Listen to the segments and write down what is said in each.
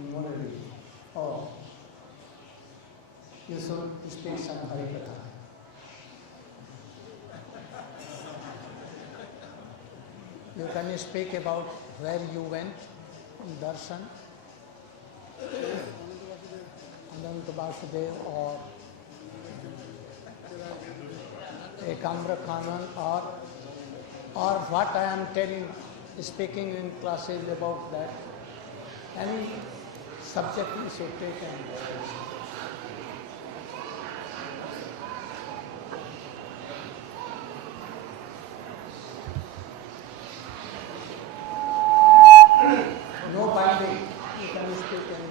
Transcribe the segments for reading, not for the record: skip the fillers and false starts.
in Murali, oh, you should speak some Harikatha. You can speak about where you went in darshan, Ananta Vasudev or Ekamra Kanan, or what I am telling, speaking in classes about that. Any subject you should take and no binding, you can speak anything.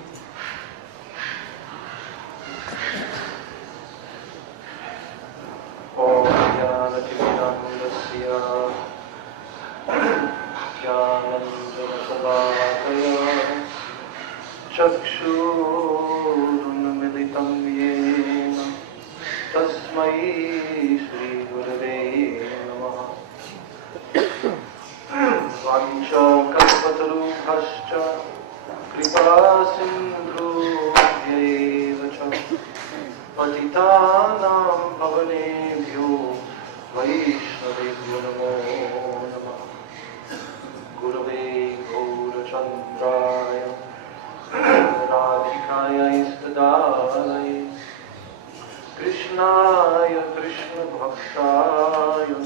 Om Jnana-Timirandasya Jnananjana-Salakaya Chakshurunmilitam Yena Tasmai Shri Gurave Namaha Vancha Kalpatarubhascha Kripa Sindhubhyeva Cha Patitanam Pavanebhyo Vaishnavebhyo Namo Namah Gurave Gaurachandraya Radhikaya Istadalaya Krishnaya Krishna Bhaktaya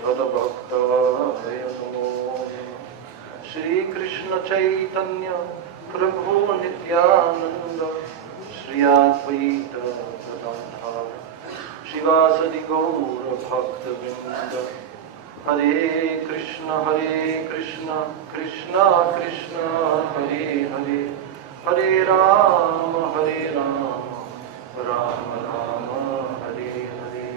Tadabhaktaya Namo Namah Shri Krishna Chaitanya Prabhu Nityananda Shri Advaita Gadadhara Shivasadi Gaura Bhakta Vrinda Hare Krishna Krishna Krishna Hare Hare Hare Rama Rama Rama Hare Hare.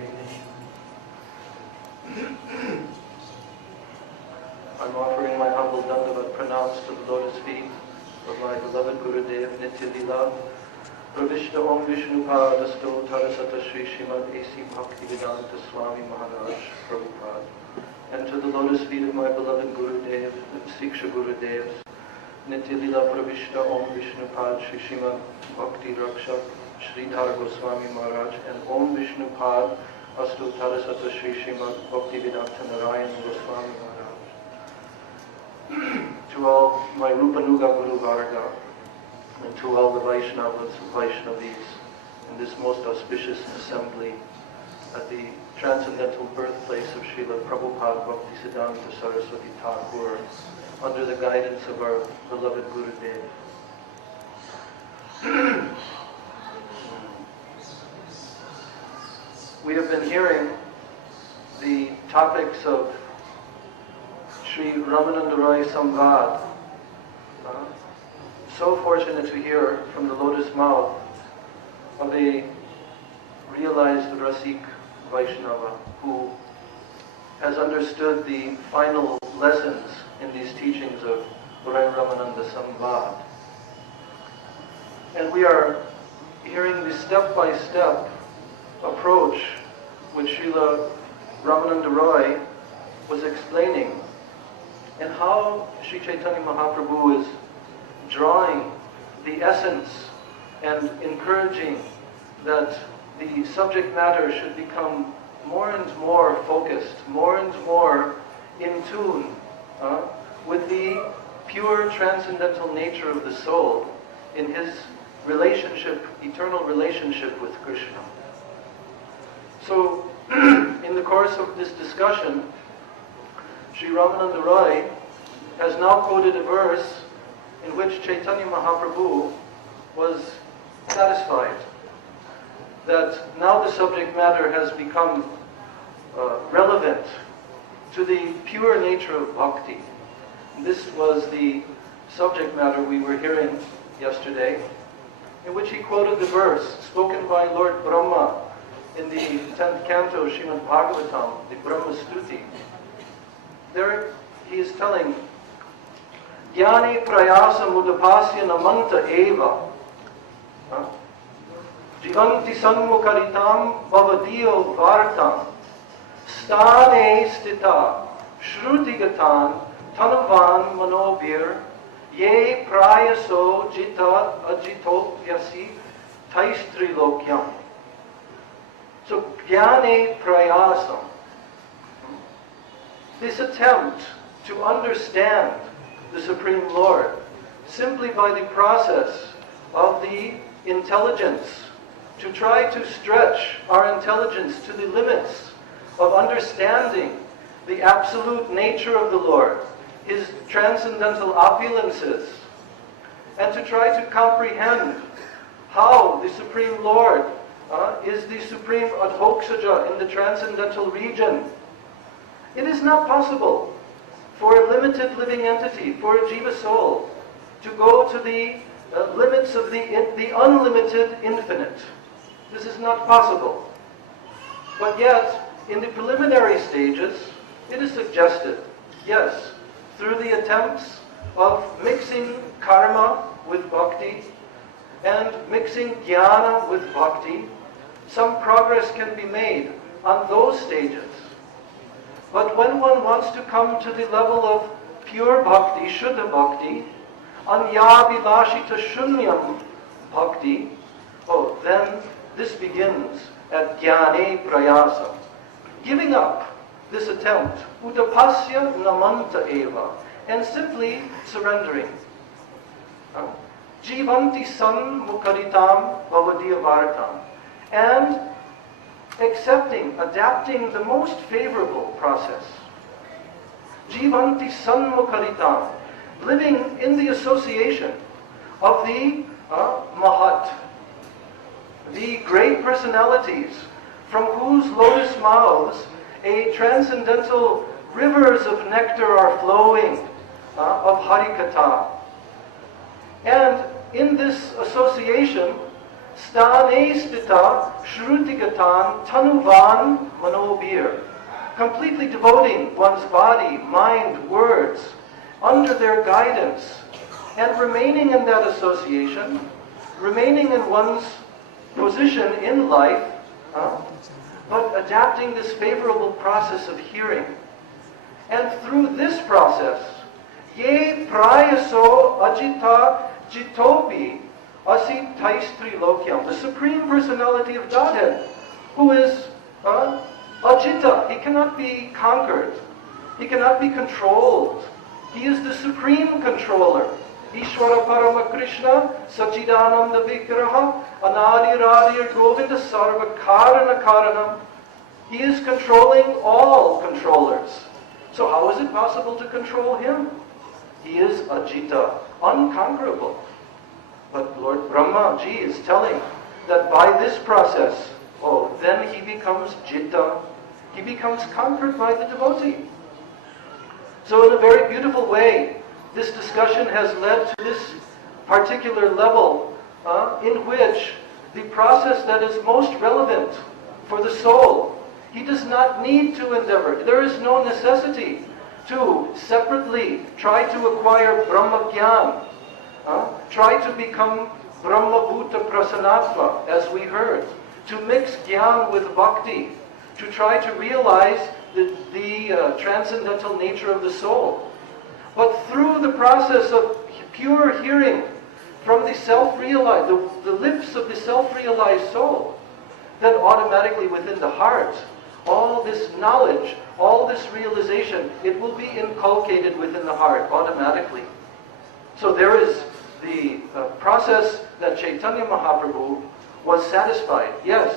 I'm offering my humble dandavat pranams to the lotus feet of my beloved Gurudev Nitya Lila Pravishta Om Vishnupadasto Tarasata Shri Srimad A.C. Bhaktivedanta Swami Maharaj Prabhupada, and to the lotus feet of my beloved Gurudev, Siksha Gurudevs, Nitya Lila Pravishta Om Vishnupad Shri Srimad Bhakti Rakshak Sridhar Goswami Maharaj, and Om Vishnupad Astu Tarasata Shri Srimad Bhaktivedanta Narayana Goswami Maharaj. To all my Rupanuga Guru Varga, and to all the Vaishnavas and Vaishnavis in this most auspicious assembly at the transcendental birthplace of Srila Prabhupada Bhaktisiddhanta Saraswati Thakur, under the guidance of our beloved Gurudev. We have been hearing the topics of Sri Ramananda Roy Samvad. So fortunate to hear from the lotus mouth of a realized Rasik Vaishnava who has understood the final lessons in these teachings of Rai Ramananda Samvad. And we are hearing the step-by-step approach which Srila Ramananda Roy was explaining, and how Sri Chaitanya Mahaprabhu is drawing the essence and encouraging that the subject matter should become more and more focused, more and more in tune with the pure transcendental nature of the soul in his relationship, eternal relationship with Krishna. So, in the course of this discussion, Sri Ramananda Roy has now quoted a verse in which Chaitanya Mahaprabhu was satisfied that now the subject matter has become relevant to the pure nature of bhakti. This was the subject matter we were hearing yesterday, in which he quoted the verse spoken by Lord Brahma in the 10th canto of Srimad Bhagavatam, the Brahma Stuti. There he is telling, Jnani prayasa mudapasya namanta eva jivanti sanmukaritam bhavadiyo vartam stane stita shrutigatan tanavan manobir ye prayaso jita ajitopyasi taistrilokyam. So, jnane prayasam. This attempt to understand the Supreme Lord simply by the process of the intelligence, to try to stretch our intelligence to the limits of understanding the absolute nature of the Lord, His transcendental opulences, and to try to comprehend how the Supreme Lord is the supreme adhoksaja in the transcendental region. It is not possible for a limited living entity, for a jiva soul, to go to the limits of the unlimited infinite. This is not possible. But yet, in the preliminary stages, it is suggested, yes, through the attempts of mixing karma with bhakti and mixing jnana with bhakti, some progress can be made on those stages. But when one wants to come to the level of pure bhakti, shuddha bhakti, anyabhilashita shunyam bhakti, then this begins at jnane prayasa. Giving up this attempt, utapasya namanta eva, and simply surrendering. Jivanti san mukaritam bhavadiya vartam. And accepting, adapting the most favorable process. Jivanti san mukaritam. Living in the association of the Mahat, the great personalities from whose lotus mouths a transcendental rivers of nectar are flowing of Harikatha. And in this association, stane stita shrutigatan tanuvan manobir, completely devoting one's body, mind, words, under their guidance, and remaining in that association, remaining in one's position in life, but adapting this favorable process of hearing. And through this process, ye prayaso ajita jitopi asi taistri lokyam, the Supreme Personality of Godhead, who is ajita. He cannot be conquered. He cannot be controlled. He is the Supreme Controller. Ishvara Parama Krishna, Sachidananda Vigraha, Anadi Govinda Sarva Karana Karanam. He is controlling all controllers. So how is it possible to control him? He is Ajita, unconquerable. But Lord Brahma Ji is telling that by this process, then he becomes Jitta. He becomes conquered by the devotee. So in a very beautiful way, this discussion has led to this particular level in which the process that is most relevant for the soul, he does not need to endeavor. There is no necessity to separately try to acquire Brahma Gyan, try to become Brahma Bhuta Prasanatma, as we heard, to mix Gyan with Bhakti, to try to realize the transcendental nature of the soul. But through the process of pure hearing from the self-realized, the lips of the self-realized soul, then automatically within the heart, all this knowledge, all this realization, it will be inculcated within the heart automatically. So there is the process that Chaitanya Mahaprabhu was satisfied. Yes,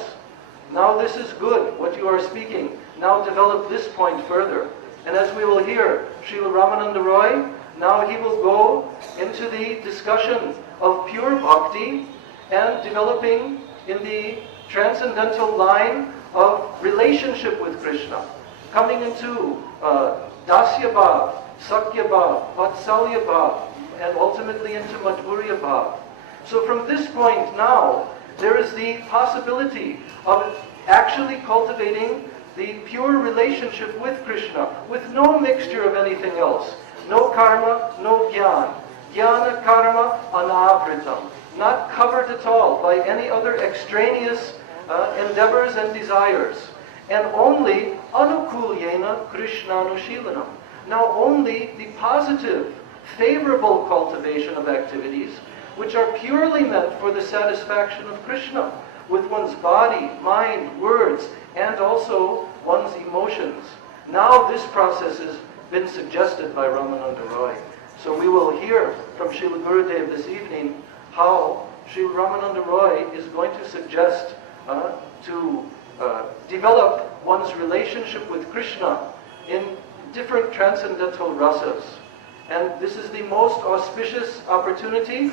now this is good, what you are speaking. Now develop this point further. And as we will hear, Srila Ramananda Roy, now he will go into the discussion of pure bhakti and developing in the transcendental line of relationship with Krishna, coming into Dasya Bhav, Sakya Bhav, Vatsalya Bhav, and ultimately into Madhurya Bhav. So from this point now, there is the possibility of actually cultivating the pure relationship with Krishna, with no mixture of anything else. No karma, no jnana. Jnana karma anavritam. Not covered at all by any other extraneous endeavors and desires. And only anukulyena krishnanushilanam. Now only the positive, favorable cultivation of activities which are purely meant for the satisfaction of Krishna with one's body, mind, words, and also one's emotions. Now this process has been suggested by Ramananda Roy. So we will hear from Srila Gurudev this evening how Srila Ramananda Roy is going to suggest to develop one's relationship with Krishna in different transcendental rasas. And this is the most auspicious opportunity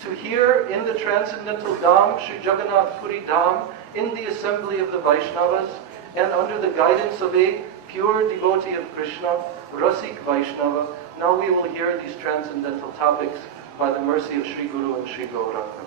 to hear in the transcendental Dham, Sri Jagannath Puri Dham, in the assembly of the Vaishnavas, and under the guidance of a pure devotee of Krishna, Rasik Vaishnava. Now we will hear these transcendental topics by the mercy of Sri Guru and Sri Gauranga.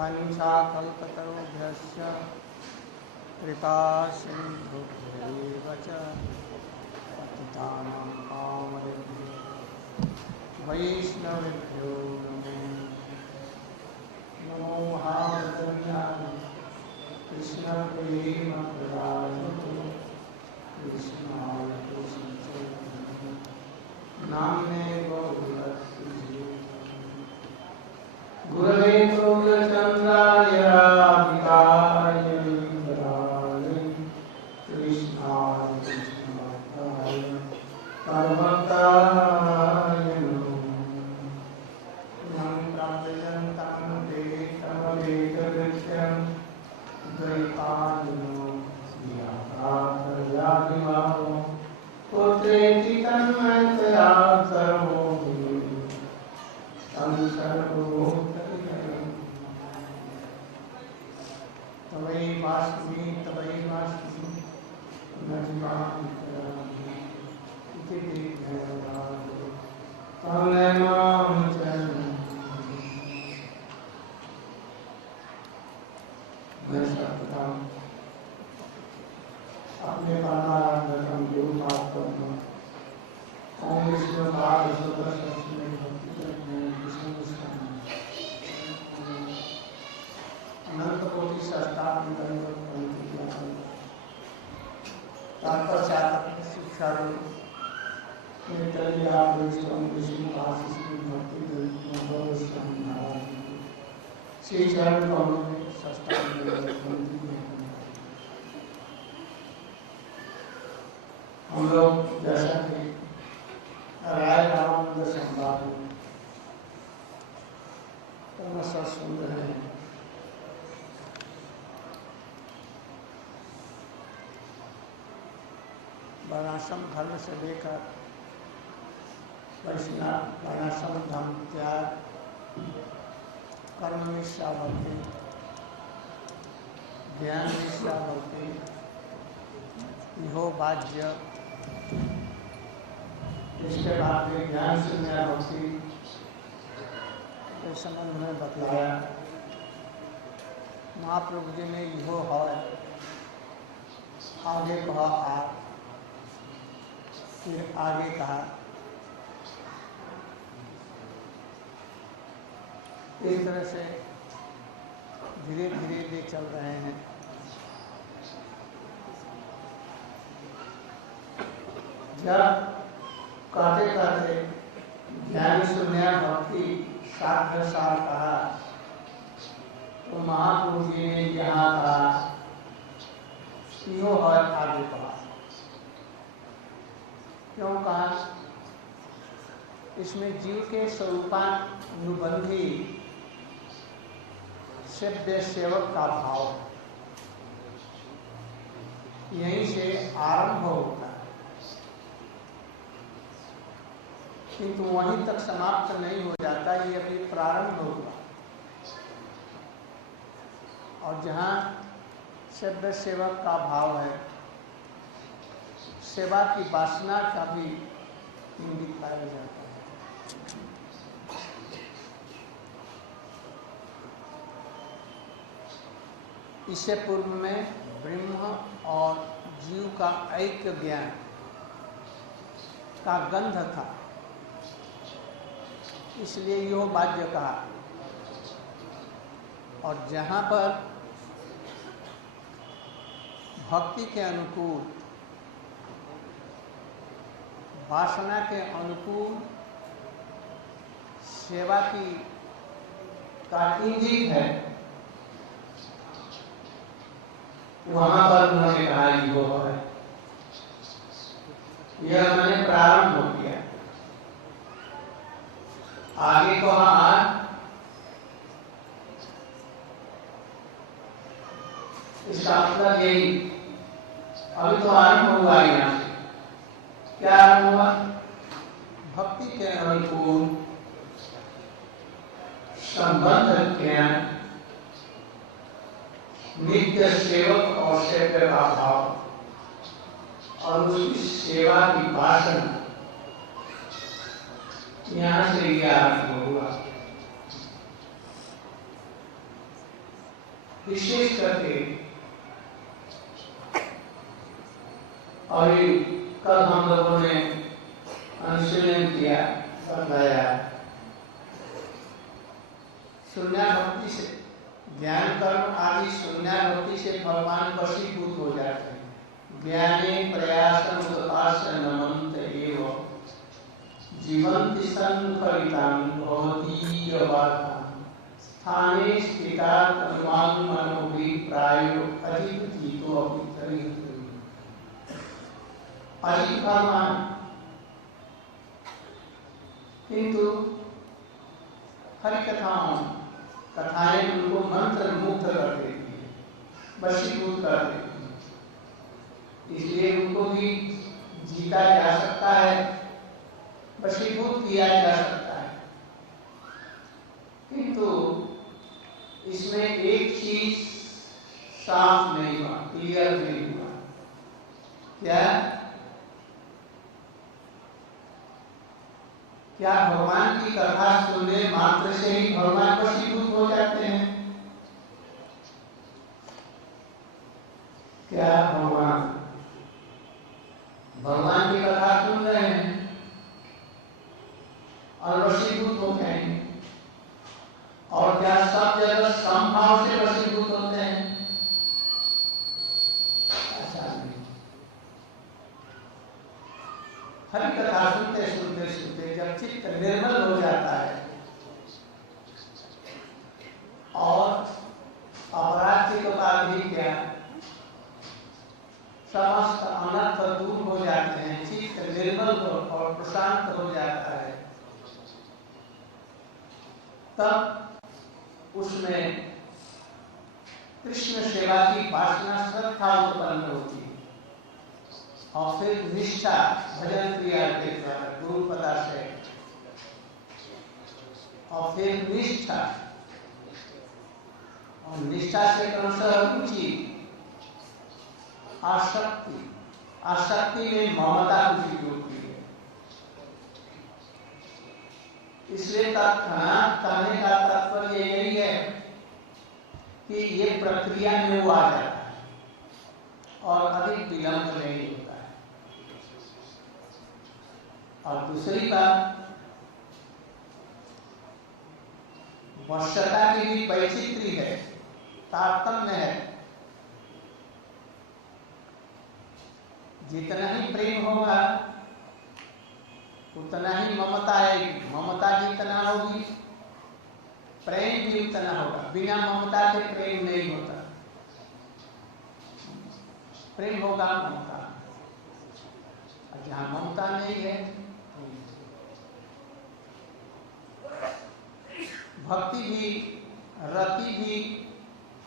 वंशाकल्पतरुभ्यश्च कृपासिन्धुभ्यैव च पतितानां पावनेभ्यो वैष्णवेभ्यो नमो महाजन्याय कृष्णप्रेमप्रदायते कृष्णाय कृष्णचैतन्य नाम्ने गौरभक्तिः गुरवे गौरचन्द्राय राधिकाय इंद्राय कृष्णाय कृष्णभक्ताय परमभक्ताय नमो नमः वेदकृत्यं द्वैपायनो व्यापारयादिवाहो पुत्रेति तन्मयतया servo तं सर्वभूतहितं तवैवास्मि तवैवास्मि न जीवामि करोमि इति विज्ञानादो तमेमां मैं सर्वदा अपने परमानंदम गुरु महात्मा ओम विष्णु भाग सुदर्शन अनंत कोटि संस्थान तत्पश्चात शिक्षा श्री चरण कमलों में संस्थान हम लोग जैसा कि राय रामानंद संवाद क्रमशः सुन रहे हैं, वर्णाश्रम धर्म से लेकर वैष्णव वर्णाश्रम धर्म त्याग, कर्म निष्ठा भक्ति, ज्ञान निष्ठा भक्ति, इहो बाज्य, इसके बाद में ज्ञान से न्याय भक्ति के संबंध में बतलाया। महाप्रभु जी ने इहो है आगे कहा आप, फिर आगे कहा। इस तरह से धीरे धीरे ले चल रहे हैं। जब कहते कहते ज्ञान शून्य भक्ति 7 साल कहा तो महाप्रभु जी ने यहाँ कहा यो है आगे कहा। क्यों कहा? इसमें जीव के स्वरूपानुबंधी सेव्य सेवक का भाव यहीं से आरंभ होता है, किंतु वहीं तक समाप्त नहीं हो जाता, ये अभी प्रारंभ होगा। और जहाँ सेव्य सेवक का भाव है सेवा की वासना का भी इंगित पाया जाता है। इससे पूर्व में ब्रह्म और जीव का ऐक्य ज्ञान का गंध था, इसलिए यो वाद्य कहा। और जहाँ पर भक्ति के अनुकूल, वासना के अनुकूल सेवा की का इंगित है, वहां पर उन्होंने कहा यो है, यह मैंने प्रारंभ हो गया। आगे को आज इसका मतलब यही, अभी तो आरंभ हुआ यहाँ से। क्या आरंभ हुआ? भक्ति के अनुकूल संबंध ज्ञान, नित्य सेवक और सेव्य का भाव और उसकी सेवा की वासना, यहाँ से यह आरंभ हुआ। विशेष करके और कल हम लोगों ने अनुशीलन किया, बताया, शून्य भक्ति से ज्ञान कर्म आदि शून्य भक्ति से भगवान वशीभूत हो जाते हैं। ज्ञाने प्रयासम उपास्य नमन्त एव जीवन्ति संफलितां भवति यवार्थं स्थाने स्थितात् अनुमान मनोभि प्रायो अधिपतितो अपितरित अधिक भगवान, किंतु हरि कथाएं उनको मंत्र मुग्ध कर देती है, वशीभूत कर देती है। इसलिए उनको भी जीता जा सकता है, वशीभूत किया जा सकता है। किंतु इसमें एक चीज साफ नहीं हुआ, क्लियर नहीं हुआ। क्या? क्या भगवान की कथा सुनने मात्र से ही भगवान वशीभूत हो जाते हैं? क्या भगवान की कथा सुन रहे हैं और वशीभूत हो जाएंगे? और क्या सब जगह समभाव से वशीभूत होते हैं? ऐसा नहीं। हरि कथा सुनते सुनते सुनते जब चित्त निर्मल हो जाता है और अपराध के बाद भी क्या समस्त अनर्थ दूर हो जाते हैं, चित्त निर्मल और प्रशांत हो जाता है, तब उसमें कृष्ण सेवा की वासना श्रद्धा उत्पन्न होती है। और फिर निष्ठा, भजन क्रिया के द्वारा गुरु पदाश्रय, और फिर निष्ठा, और निष्ठा से क्रमशः रुचि, आसक्ति, आसक्ति में ममता रुचि होती है। इसलिए तत्क्षणात कहने का तात्पर्य यही है कि ये प्रक्रिया में वो आ जाता है और अधिक विलंब नहीं होता है। और दूसरी बात, वश्यता की भी वैचित्री है, तारतम्य है। जितना ही प्रेम होगा उतना ही ममता आएगी, ममता जितना होगी प्रेम भी उतना होगा। बिना ममता के प्रेम नहीं होता, प्रेम होगा ममता, और जहां ममता नहीं है भक्ति भी, रति भी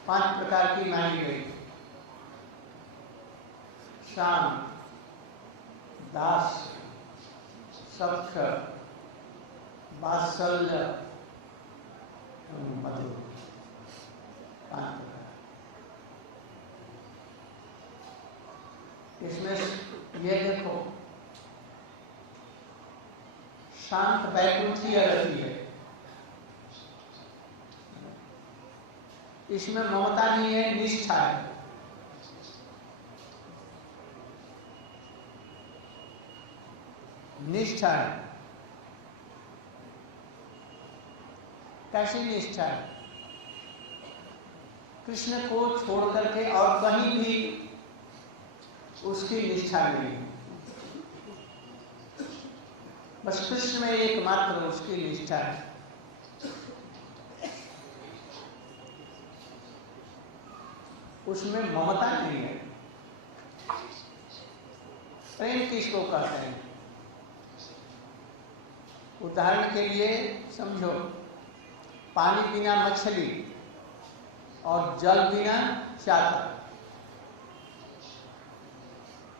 5 प्रकार की मानी गई। शांत, दास, सख्य, वात्सल्य, मधुर, 5 प्रकार। इसमें ये देखो, शांत वैकुंठीय रति है, इसमें ममता नहीं है, निष्ठा है। निष्ठा है। कैसी निष्ठा है? कृष्ण को छोड़ करके और कहीं भी उसकी निष्ठा नहीं है, बस कृष्ण में एकमात्र उसकी निष्ठा है। उसमें ममता नहीं है। प्रेम किसको कहते हैं? उदाहरण के लिए समझो, पानी बिना मछली और जल बिना चादर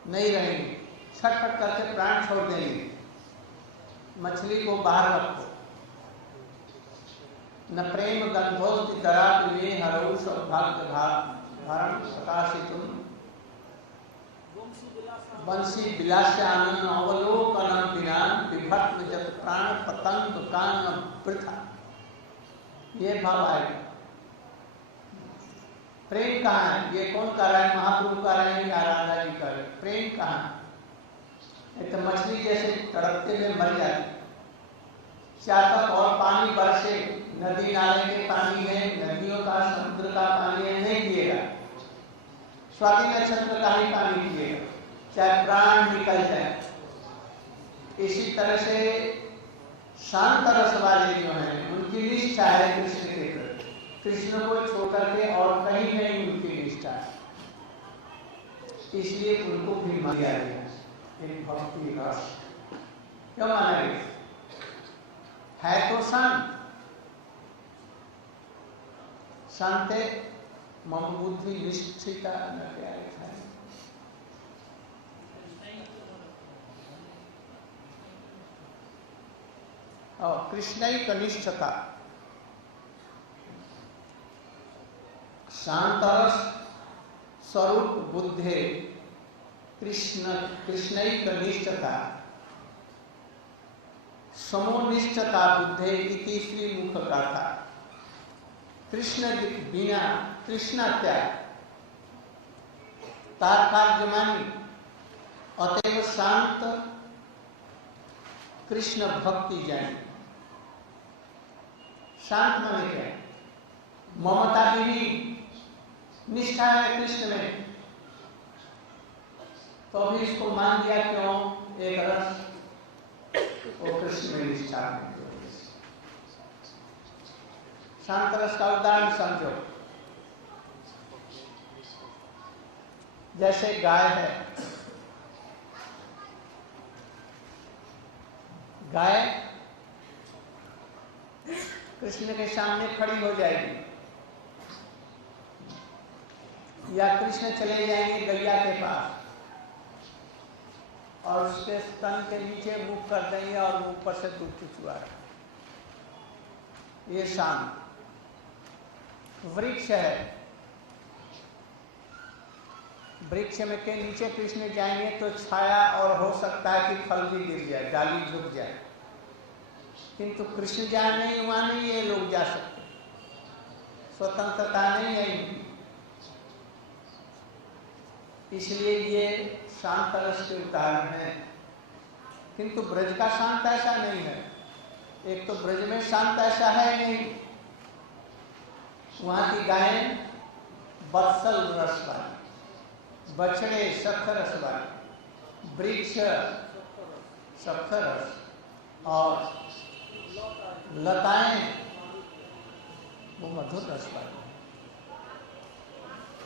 नहीं रहेंगे, छटपट करके प्राण छोड़ देंगे। मछली को बाहर रखो। न प्रेम गंधोस्ति दरापि मे हरौष भाग्य भारम प्रकाशितुम बंसी विलास्यानन अवलोकनम विना विभक्त जत प्राण पतंग कान वृथा। ये भाव आएगा। प्रेम कहाँ है? ये कौन कर रहा है? महाप्रभु कर रहे हैं या राधा जी कर रहे हैं? प्रेम कहाँ है? तो मछली जैसे तड़पते हुए मर जाती, चातक और पानी बरसे, नदी नाले के पानी है, नदियों का समुद्र का पानी है, नहीं पिएगा। स्वाति नक्षत्र का ही पानी पिएगा, चाहे प्राण निकल जाए। इसी तरह से शांत रस वाले जो हैं, उनकी निष्ठा है कृष्ण के प्रति। कृष्ण को छोड़कर के और कहीं नहीं उनकी निष्ठा है, इसलिए उनको भी माना गया एक भक्ति रस। क्यों माना गया? है तो शांत। शांते मम बुद्धि निश्चिता न क्या लिखा है? और कृष्ण कनिष्ठता, शांतरस स्वरूप बुद्धे कृष्ण कनिष्ठता समोनिष्ठता बुद्धे इति श्री मुख गाथा। कृष्ण बिना कृष्ण त्याग तात्कार्यमानी, अतएव शांत कृष्ण भक्ति जानी। शांत माने क्या? ममता भी निष्ठा है कृष्ण में, तो अभी इसको मान दिया क्यों? एक रस वो कृष्ण में निष्ठा है। शांत रस का उदाहरण समझो। जैसे गाय है, गाय कृष्ण के सामने खड़ी हो जाएगी, या कृष्ण चले जाएंगे गैया के पास और उसके स्तन के नीचे मुख कर देंगे और मुख पर से दूध चुचुआ। ये शांत। वृक्ष है, वृक्ष में के नीचे कृष्ण जाएंगे तो छाया और हो सकता है कि फल भी गिर जाए, डाली झुक जाए, किंतु कृष्ण जहाँ नहीं वहां नहीं ये लोग जा सकते। स्वतंत्रता नहीं है इनकी, इसलिए ये शांत रस के उदाहरण है। किंतु ब्रज का शांत ऐसा नहीं है। एक तो ब्रज में शांत ऐसा है नहीं, वहां की गायें बत्सल रस वाली, बछड़े सख्त रस वाले, वृक्ष सख्त रस और लताएं वो मधुर रस वाली।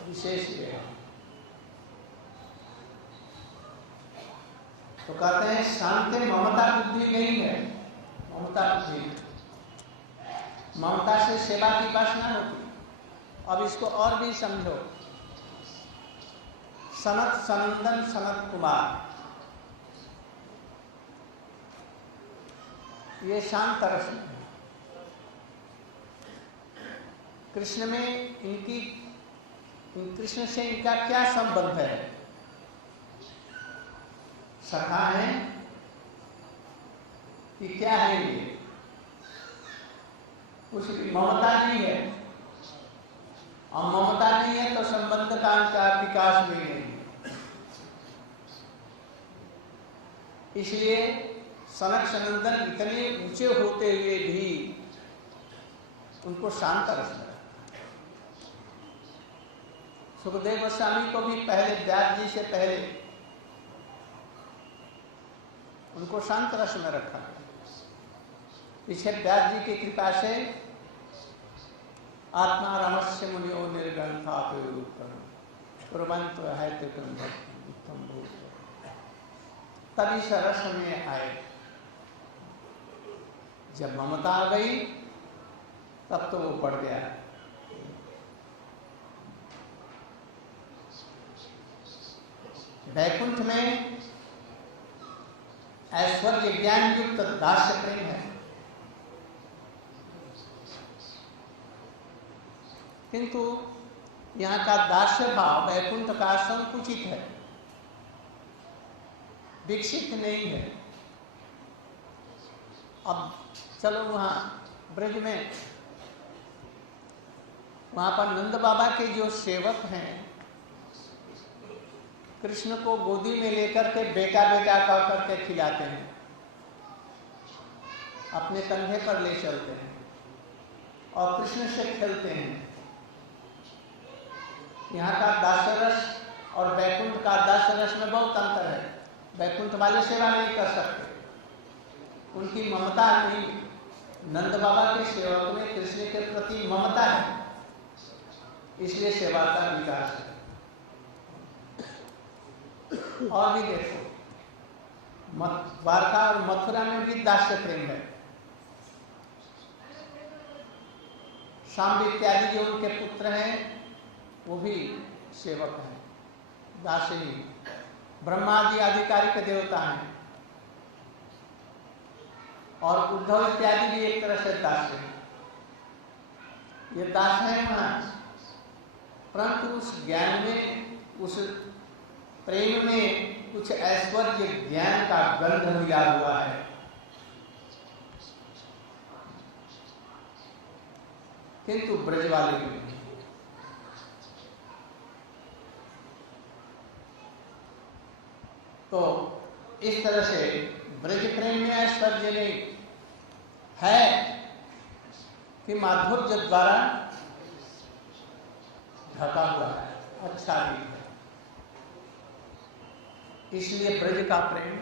विशेष ये है। तो कहते हैं शांत ममता बुद्धि नहीं है। ममता बुद्धि, ममता से सेवा की वासना होती। अब इसको और भी समझो। सनत सनंदन सनत कुमार, ये शांत रस है। कृष्ण में इनकी, कृष्ण से इनका क्या संबंध है? सखा हैं कि क्या है ये? कुछ ममता नहीं है, और ममता नहीं है तो संबंध का विकास भी नहीं। इसलिए सनक सनंदन इतने ऊंचे होते हुए भी उनको शांत रस में रखा। सुखदेव गोस्वामी को भी पहले, व्यास जी से पहले उनको शांत रस में रखा। पीछे व्यास जी की कृपा से आत्मा रामस्य मुनियो निर्ग्रंथा कुर्वन्तु हैतुकं भक्ति उत्तम भूत, तभी से रस में आए। जब ममता आ गई तब तो वो बढ़ गया। वैकुंठ में ऐश्वर्य ज्ञान युक्त दास्य प्रेम है, किंतु यहाँ का दास्य भाव वैकुंठ का संकुचित है, विकसित नहीं है। अब चलो वहाँ ब्रज में, वहाँ पर नंद बाबा के जो सेवक हैं, कृष्ण को गोदी में लेकर के बेटा बेटा कह करके खिलाते हैं, अपने कंधे पर ले चलते हैं और कृष्ण से खेलते हैं। यहाँ का दासरस और वैकुंठ का दासरस में बहुत अंतर है। वैकुंठ वाले सेवा नहीं कर सकते, उनकी ममता नहीं। नंद बाबा के सेवक में कृष्ण के प्रति ममता है, इसलिए सेवा का विकास है। और भी देखो, द्वारका और मथुरा में भी दास्य प्रेम है। शाम्ब इत्यादि जो उनके पुत्र हैं वो भी सेवक हैं, दास ही। ब्रह्मादि आधिकारिक देवता हैं, और उद्धव इत्यादि भी एक तरह से दास है। ये दास है वहां, परंतु उस ज्ञान में, उस प्रेम में कुछ ऐश्वर्य ज्ञान का गंध मिला हुआ है। किंतु ब्रज वाले में तो इस तरह से ब्रज प्रेम में ऐश्वर्य नहीं है कि माधुर्य द्वारा ढका हुआ है, अच्छा भी है। इसलिए ब्रज का प्रेम,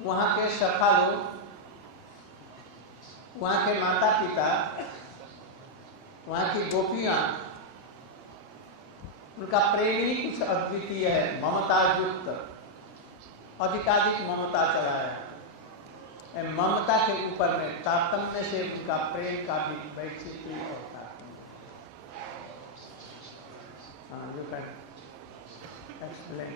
वहाँ के सखा लोग, वहाँ के माता पिता, वहाँ की गोपियाँ, उनका प्रेम ही कुछ अद्वितीय है, ममता युक्त, अधिकाधिक ममता चला है। ममता के ऊपर में तारतम्य से उनका प्रेम का भी वैचित्र्य होता है। हाँ, you can explain.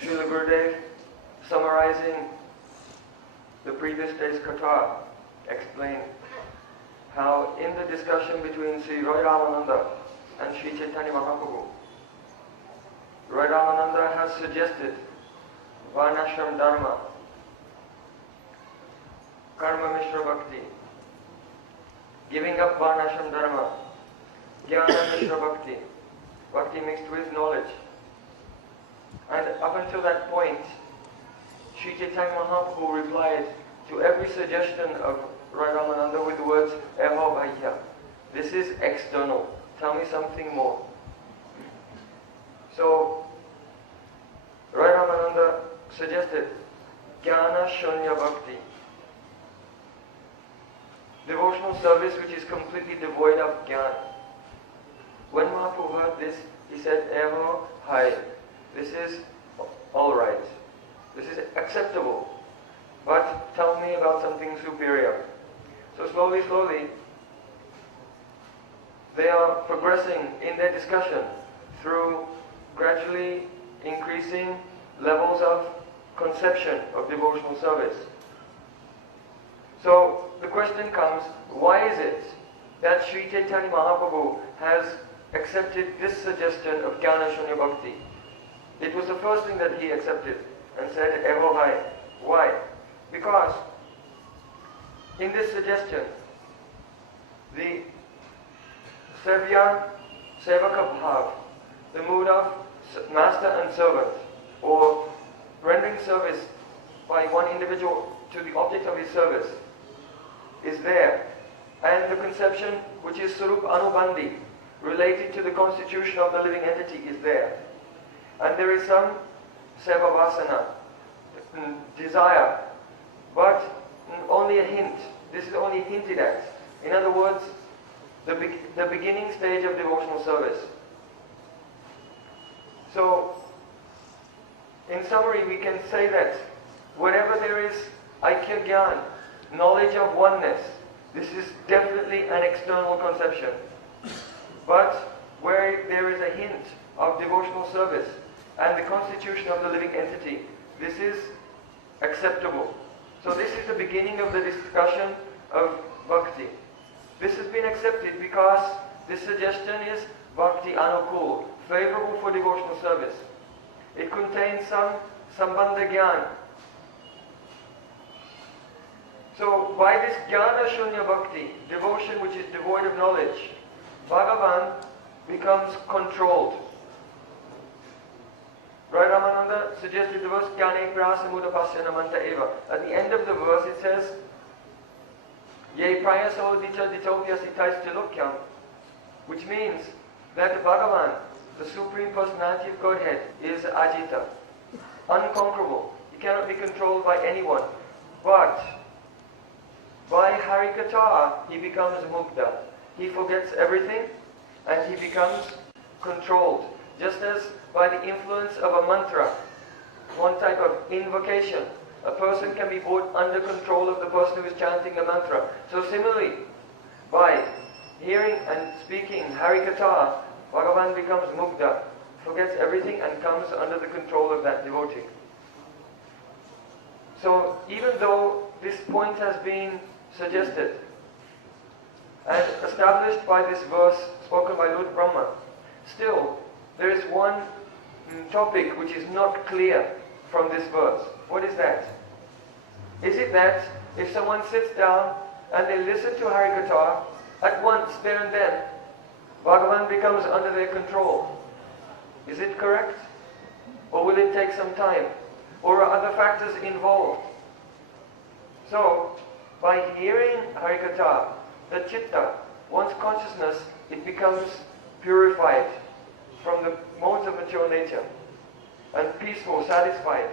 Srila Gurudev, summarizing the previous day's katha, explained how in the discussion between Sri Roy Ramananda and Sri Chaitanya Mahaprabhu, Roy Ramananda has suggested Varnashram Dharma, Karma Mishra Bhakti, giving up Varnashram Dharma, Jnana Mishra Bhakti, Bhakti mixed with knowledge. And up until that point, Sri Chaitanya Mahaprabhu replied to every suggestion of Rai Ramananda with the words, Eho Bhaiya. This is external. Tell me something more. So, Rai Ramananda suggested Jnana Shunya Bhakti. Devotional service which is completely devoid of jnana. When Mahaprabhu heard this, he said, Eho Hai. This is alright. This is acceptable. But tell me about something superior. So slowly, they are progressing in their discussion through gradually increasing levels of conception of devotional service. So the question comes, why is it that Sri Chaitanya Mahaprabhu has accepted this suggestion of Jnana Shunya Bhakti? It was the first thing that he accepted and said, Eho Hai. Why? Because in this suggestion, the Sevya Sevaka Bhav, the mood of master and servant, or rendering service by one individual to the object of his service, is there. And the conception which is Sarup Anubandhi, related to the constitution of the living entity, is there. And there is some Seva Vasana, desire, but only a hint. This is only hinted at. In other words, the beginning stage of devotional service. So, in summary, we can say that wherever there is Aikya Gyan, knowledge of oneness, this is definitely an external conception. But where there is a hint of devotional service and the constitution of the living entity, this is acceptable. So this is the beginning of the discussion of bhakti. This has been accepted because this suggestion is bhakti anukul, favorable for devotional service. It contains some sambandha jnana. So by this jnana shunya bhakti, devotion which is devoid of knowledge, Bhagavan becomes controlled. Rai Ramananda suggested the verse Jnane prasamudapasya namanta eva. At the end of the verse it says Ye prayaso dicha ditopya sitais tilokyam, which means that Bhagavan, the Supreme Personality of Godhead, is ajita, unconquerable. He cannot be controlled by anyone. But by Harikatha, he becomes mukta. He forgets everything and he becomes controlled. Just as by the influence of a mantra, one type of invocation, a person can be brought under control of the person who is chanting a mantra. So similarly, by hearing and speaking Harikatha, Bhagavan becomes mukta, forgets everything and comes under the control of that devotee. So even though this point has been suggested and established by this verse spoken by Lord Brahma, still there is one topic which is not clear from this verse. What is that? Is it that if someone sits down and they listen to Harikatha, at once, there and then, Bhagavan becomes under their control? Is it correct? Or will it take some time? Or are other factors involved? So, by hearing Harikatha, the chitta, one's consciousness, it becomes purified from the modes of material nature and peaceful, satisfied.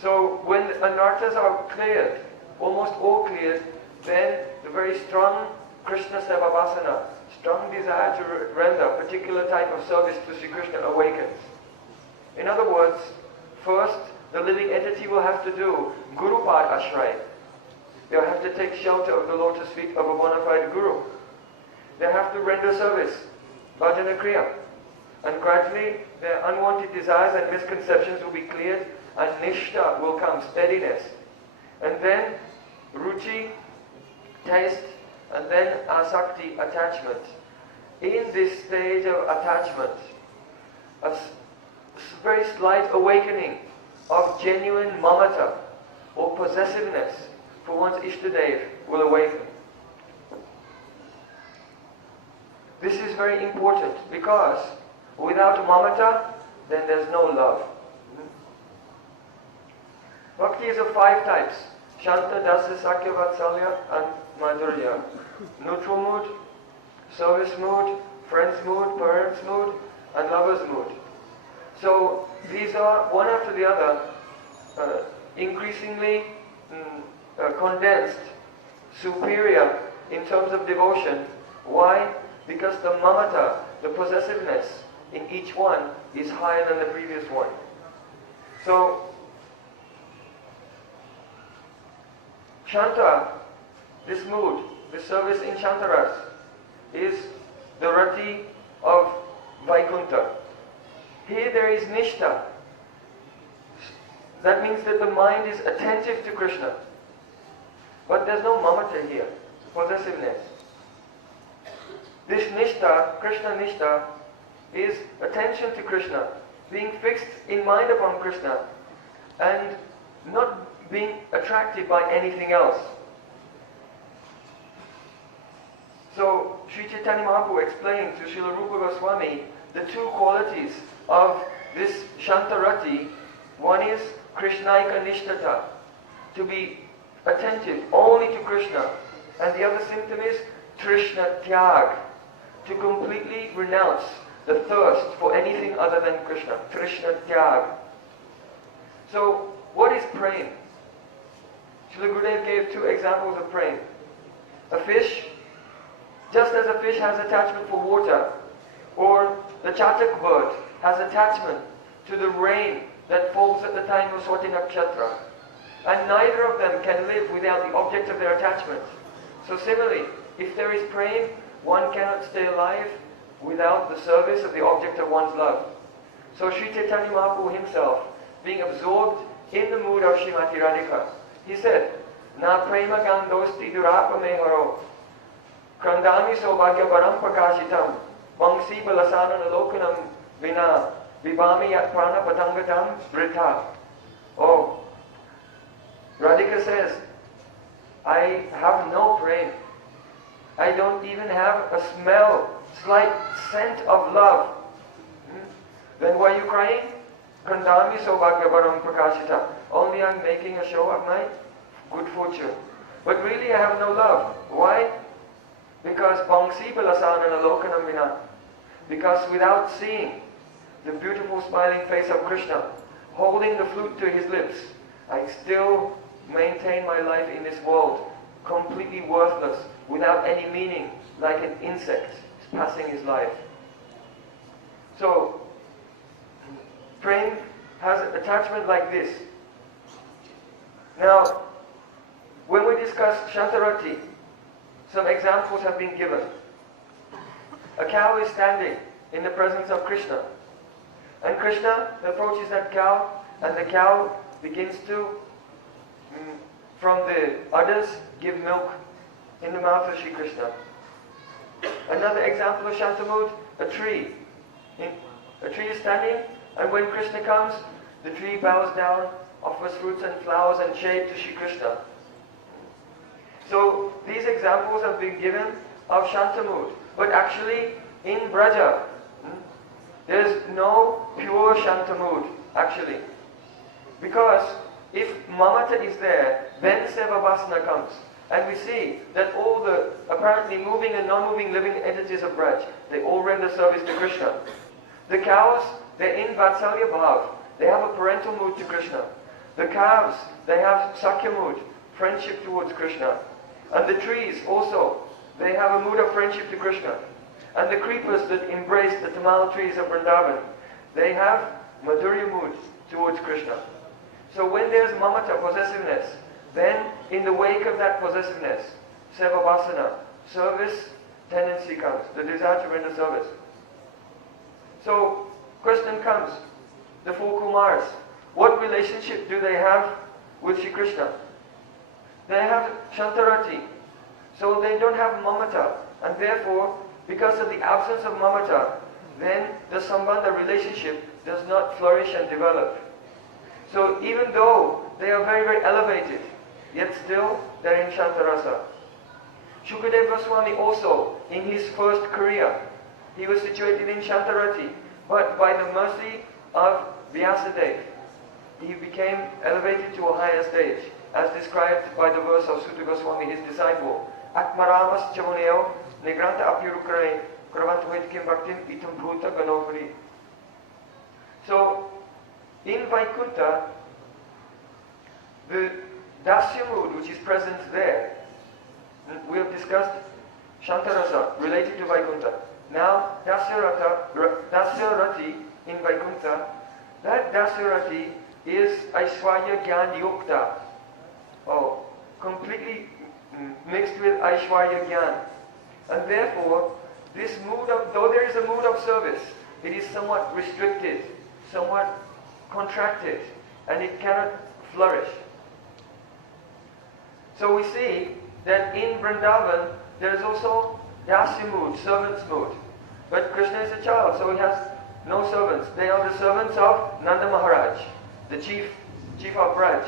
So when anarthas are cleared, almost all cleared, then the very strong Krishna Seva Vasana, strong desire to render a particular type of service to Sri Krishna awakens. In other words, first the living entity will have to do Guru Pad Ashray. They'll have to take shelter of the lotus feet of a bona fide Guru. They'll have to render service, Bhajana Kriya. And gradually their unwanted desires and misconceptions will be cleared and Nishta will come, steadiness. And then Ruchi, taste, and then Asakti, attachment. In this stage of attachment, a very slight awakening of genuine mamata or possessiveness for one's Ishtadev will awaken. This is very important because without mamata, then there's no love. Bhakti is of 5 types. Shanta, Dasa, Sakya, Vatsalya and Madhurya. Neutral mood, service mood, friends mood, parents mood and lovers mood. So these are one after the other increasingly condensed, superior in terms of devotion. Why? Because the mamata, the possessiveness in each one is higher than the previous one. So Shanta, this mood, this service in Shantaras, is the rati of Vaikuntha. Here there is Nishta. That means that the mind is attentive to Krishna. But there's no mamata here, possessiveness. This Nishta, Krishna Nishta, is attention to Krishna, being fixed in mind upon Krishna, and not being attracted by anything else. So, Sri Chaitanya Mahaprabhu explained to Srila Rupa Goswami the 2 qualities of this Shantarati. One is Krishnaika Nishtata, to be attentive only to Krishna. And the other symptom is Trishna Tyag, to completely renounce the thirst for anything other than Krishna. Trishna Tyag. So, what is praying? Srila Gurudev gave 2 examples of praying. A fish, just as a fish has attachment for water, or the chatak bird has attachment to the rain that falls at the time of Swati Nakshatra. And neither of them can live without the object of their attachment. So similarly, if there is praying, one cannot stay alive without the service of the object of one's love. So Sri Chaitanya Mahaprabhu himself, being absorbed in the mood of Srimati Radhika, he said, Na prema gandosti durapa meharo, krandami sobhagya param prakashitam, vangsi balasana nalokanam vina, vibami yat prana patangatam vritha. Oh, Radhika says, I have no prema. I don't even have a smell, slight scent of love. Then why are you crying? Kandami sobhagya param prakashita. Only I'm making a show of my good fortune. But really I have no love. Why? Because bangsi balasana nalokanam vina. Because without seeing the beautiful smiling face of Krishna, holding the flute to his lips, I still maintain my life in this world, completely worthless, without any meaning, like an insect passing his life. So, praying has an attachment like this. Now, when we discuss Shantarati, some examples have been given. A cow is standing in the presence of Krishna, and Krishna approaches that cow, and the cow begins to, from the udders, give milk in the mouth of Shri Krishna. Another example of Shantamud, a tree. A tree is standing, and when Krishna comes, the tree bows down, offers fruits and flowers and shade to Shri Krishna. So these examples have been given of Shantamud. But actually, in Braja, there's no pure Shantamud, actually. Because if mamata is there, then Sevavasana comes. And we see that all the apparently moving and non-moving living entities of Braj, they all render service to Krishna. The cows, they're in Vatsalya Bhav. They have a parental mood to Krishna. The calves, they have Sakya mood, friendship towards Krishna. And the trees also, they have a mood of friendship to Krishna. And the creepers that embrace the Tamal trees of Vrindavan, they have Madhurya mood towards Krishna. So when there's mamata, possessiveness, then in the wake of that possessiveness, sevavasana, service tendency comes, the desire to render service. So, question comes, the 4 Kumars, what relationship do they have with Shri Krishna? They have Shantarati, so they don't have mamata, and therefore, because of the absence of mamata, then the sambandha relationship does not flourish and develop. So even though they are very, very elevated, yet still they're in Shantarasa. Shukadeva Goswami also, in his first career, he was situated in Shantarati, but by the mercy of Vyasadeva, he became elevated to a higher stage, as described by the verse of Sutta Goswami, his disciple. Atmaramas chamuneo negranta apyurukare kravantuhet bhaktim itam bhuta ganovri. So, in Vaikuntha, the Dasya mood which is present there, we have discussed Shantarasa related to Vaikuntha. Now, Dasyarati in Vaikuntha, that Dasyarati is Aishwarya Gyan Yukta, completely mixed with Aishwarya Gyan. And therefore, this mood of, though there is a mood of service, it is somewhat restricted, somewhat contracted, and it cannot flourish. So we see that in Vrindavan, there is also Dasya mood, servant's mood. But Krishna is a child, so he has no servants. They are the servants of Nanda Maharaj, the chief of Braj.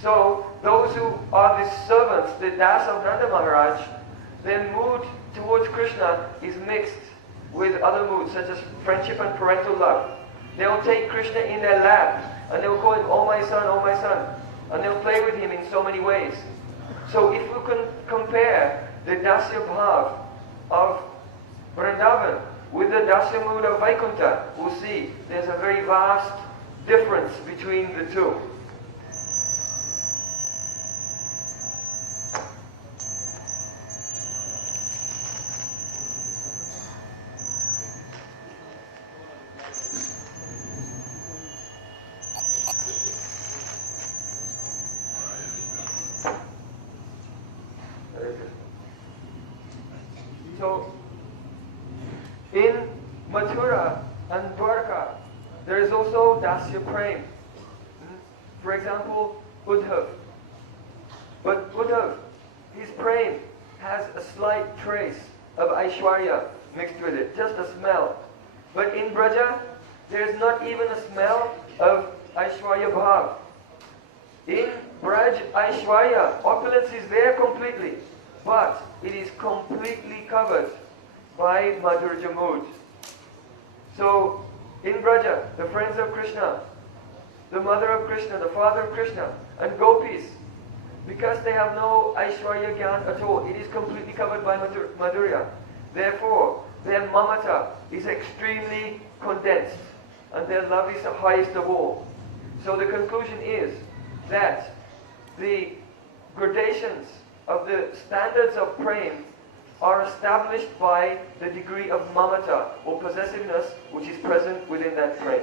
So those who are the servants, the Das of Nanda Maharaj, their mood towards Krishna is mixed with other moods such as friendship and parental love. They will take Krishna in their lap and they will call him, oh my son, and they will play with him in so many ways. So if we can compare the Dasya Bhav of Vrindavan with the Dasya mood of Vaikuntha, we'll see there's a very vast difference between the two. So, in Mathura and Dwarka, there is also Dasya Prem. For example, Uddhav. But Uddhav, his Prem has a slight trace of Aishwarya mixed with it, just a smell. But in Braja, there is not even a smell of Aishwarya Bhav. In Braj, Aishwarya, opulence is there completely, but it is completely covered by Madhurya mood. So, in Braja, the friends of Krishna, the mother of Krishna, the father of Krishna, and gopis, because they have no Aishwarya Gyan at all, it is completely covered by Madhurya. Therefore, their mamata is extremely condensed, and their love is the highest of all. So the conclusion is that the gradations of the standards of prem are established by the degree of mamata or possessiveness which is present within that prem.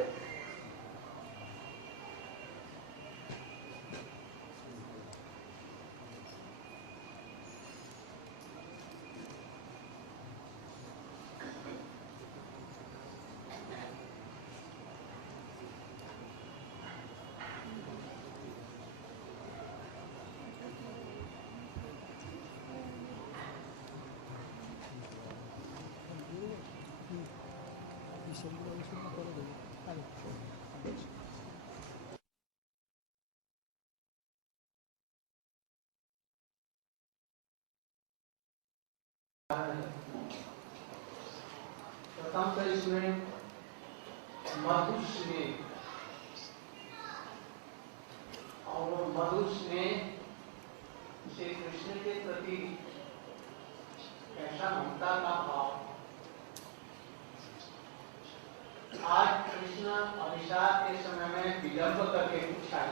प्रथम तो इसमें मधुर स्नेह और मधुर स्नेह श्री कृष्ण के प्रति ऐसा ममता का भाव। आज कृष्ण अभिषेक के समय में विलंब करके कुछ आए,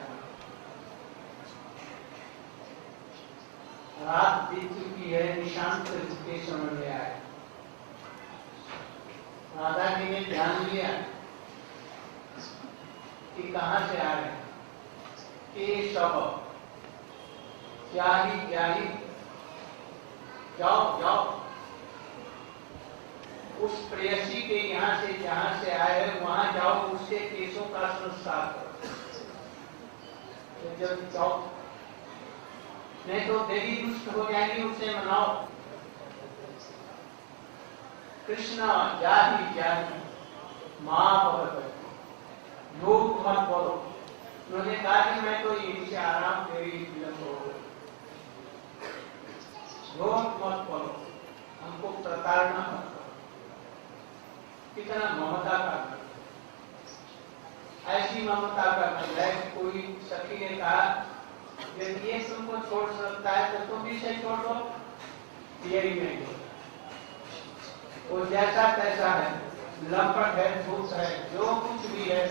रात बीत चुकी है, निशांत के समय में आए। राधा जी ने ध्यान लिया कि कहां से आ रहे, ये सब क्या ही जाओ जाओ उस प्रेयसी के यहाँ से जहां से आए हैं वहां जाओ, उसके केसों का संस्कार करो। तो जब जाओ, नहीं तो देवी दुष्ट हो जाएगी, उससे मनाओ। कृष्ण जाही माँ भगवत लोग मत बोलो। उन्होंने कहा कि मैं तो यहीं से आराम तेरी विलंब हो गई, लोग मत बोलो, हमको प्रताड़ना मत करो। कितना ममता का, ऐसी ऐसी ममता करना है कि कोई सखी ने कहा यदि ये तुमको छोड़ सकता है तो तुम इसे छोड़ दो, यही नहीं होता। वो जैसा तैसा है, लंपट है, झूठ है, जो कुछ भी है,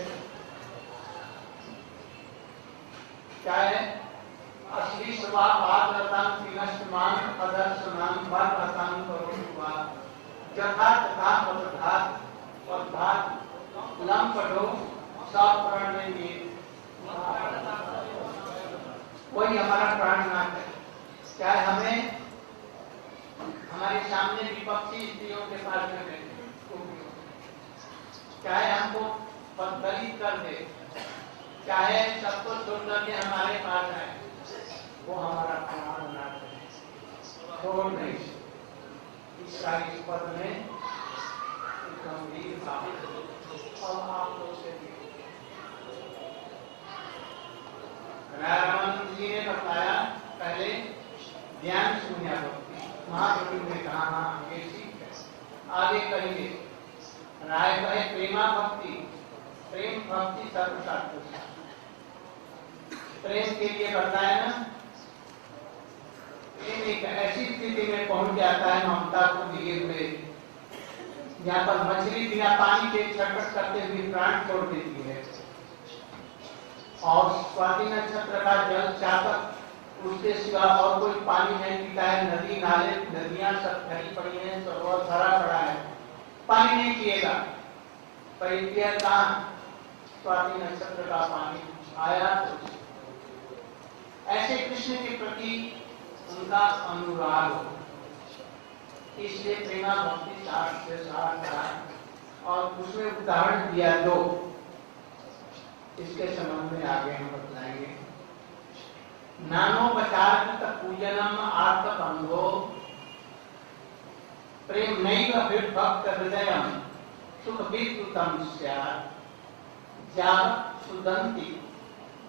क्या है, असली स्वभाव आदरतान विनष्टमान अदर्शमान बलवतान करोड़ुआ जथा तथा पदार्थ पदार्थ लंपटो सब प्राण में वही हमारा प्राणनाथ है। चाहे हमें हमारे सामने विपक्षी स्त्रियों के पास में बैठे, चाहे हमको दलित कर दे, चाहे सबको छोड़ करके हमारे पास आए, वो हमारा प्राणनाथ है। छोड़ नहीं इस पद में गंभीर भाव और आप लोग से रामानंद जी ने बताया पहले ज्ञान शून्य भक्ति, महाप्रभु ने कहा हाँ ये ठीक है। आगे कहेंगे राय कहे प्रेमा भक्ति, प्रेम भक्ति सर्वसात्विक, प्रेम के लिए बताया ना, प्रेम एक ऐसी स्थिति में पहुंच जाता है ममता को लिए हुए, जहाँ पर मछली बिना पानी के छटपट करते हुए प्राण छोड़ देती है, और स्वाति नक्षत्र का जल चाहकर उसके सिवा और कोई पानी नहीं पीता है। नदी नाले नदियां सब भरी पड़ी हैं, सरोवर भरा पड़ा है, पानी नहीं पिएगा। पर कहाँ स्वाति नक्षत्र का पानी आया तो ऐसे कृष्ण के प्रति उनका अनुराग हो, इसलिए प्रेमा भक्ति साठ से साठ। और उसमें उदाहरण दिया दो, इसके संबंध में आगे हम बतलाएंगे। नानोपचार पूजनम आर्थ बंधो प्रेम नैव भक्त हृदयम सुख विद्युतम स्यात् जावत् सुदन्ति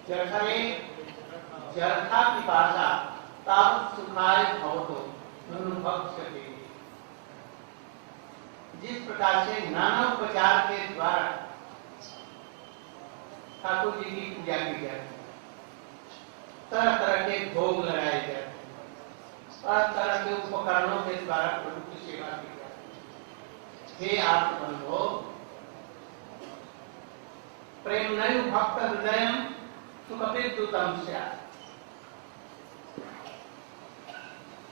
जठरे जर्था पिपासा तावत् सुखाय भवतो ननु भक्ष्यते। जिस प्रकार से नाना उपचार के द्वारा ठाकुर जी की पूजा की जाती है, तरह तरह के भोग लगाए जाते हैं, तरह तरह के उपकरणों के द्वारा प्रभु की सेवा की जाती है। हे आत्मबंधो प्रेम नयु भक्त हृदय सुख विद्युतम स्यात्।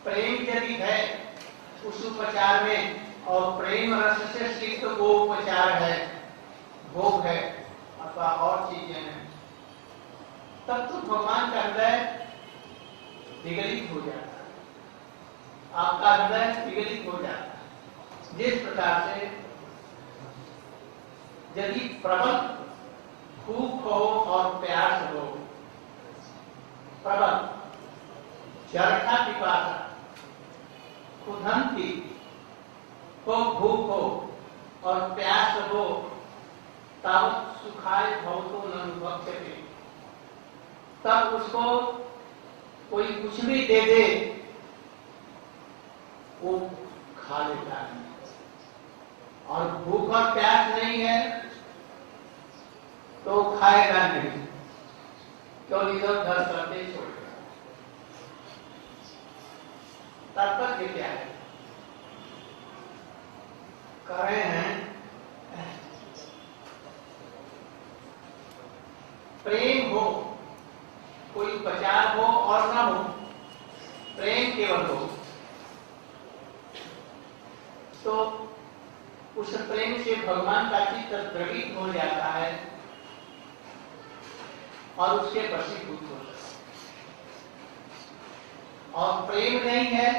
प्रेम यदि है उस उपचार में, और प्रेम रस से सिक्त वो उपचार है, भोग है अथवा और चीजें हैं, तब तो भगवान का हृदय विगलित हो जाता है, आपका हृदय विगलित हो जाता है। जिस प्रकार से यदि प्रबल भूख हो और प्यास हो, प्रबल जरठा पिपासा खुदंती को भूख हो और प्यास हो, तब सुखाय भवतो न भक्ष्यते, तब उसको कोई कुछ भी दे दे वो खा लेता है। और भूख और प्यास नहीं है तो खाएगा नहीं, तो इधर उधर करते छोड़ेगा। तात्पर्य क्या है? कह रहे हैं प्रेम हो, कोई उपचार हो और न हो, प्रेम केवल हो, तो उस प्रेम से भगवान का चित्त द्रवित हो जाता है और उसके वशीभूत हो जाता है। और प्रेम नहीं है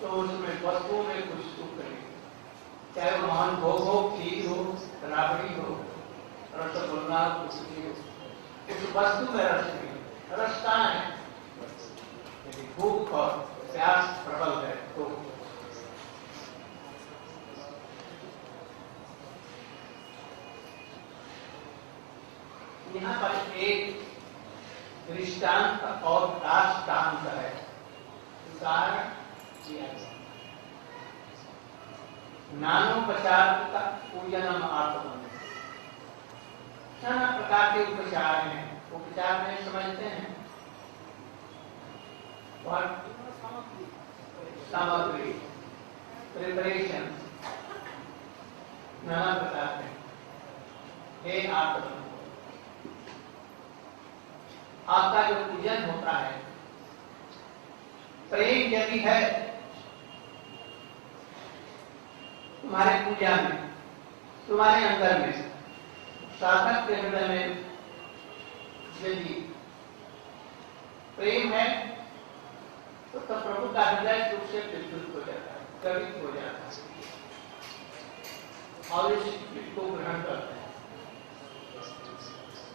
तो उसमें वस्तुओं में कुछ सुख नहीं, चाहे वो महान भोग हो, खीर हो, राबड़ी हो, रसगुल्ला, कुछ भी हो, उस वस्तु में रस नहीं। रस कहाँ है? यदि भूख और प्यास प्रबल है तो। यहाँ पर एक दृष्टांत और दाष्टांत है, उदाहरण दिया गया। नानोपचार का पूजनम आत्मन, विचार में समझते हैं। और सामग्री, प्रिपरेशन नाना प्रकार के हे आत्मा, आपका जो पूजन होता है, प्रेम यदि है तुम्हारे पूजा में, तुम्हारे अंदर में, साधक के हृदय में यदि प्रेम है तो तब प्रभु का हृदय रूप से विद्युत हो जाता है, कवित हो जाता है और इस को ग्रहण करते हैं।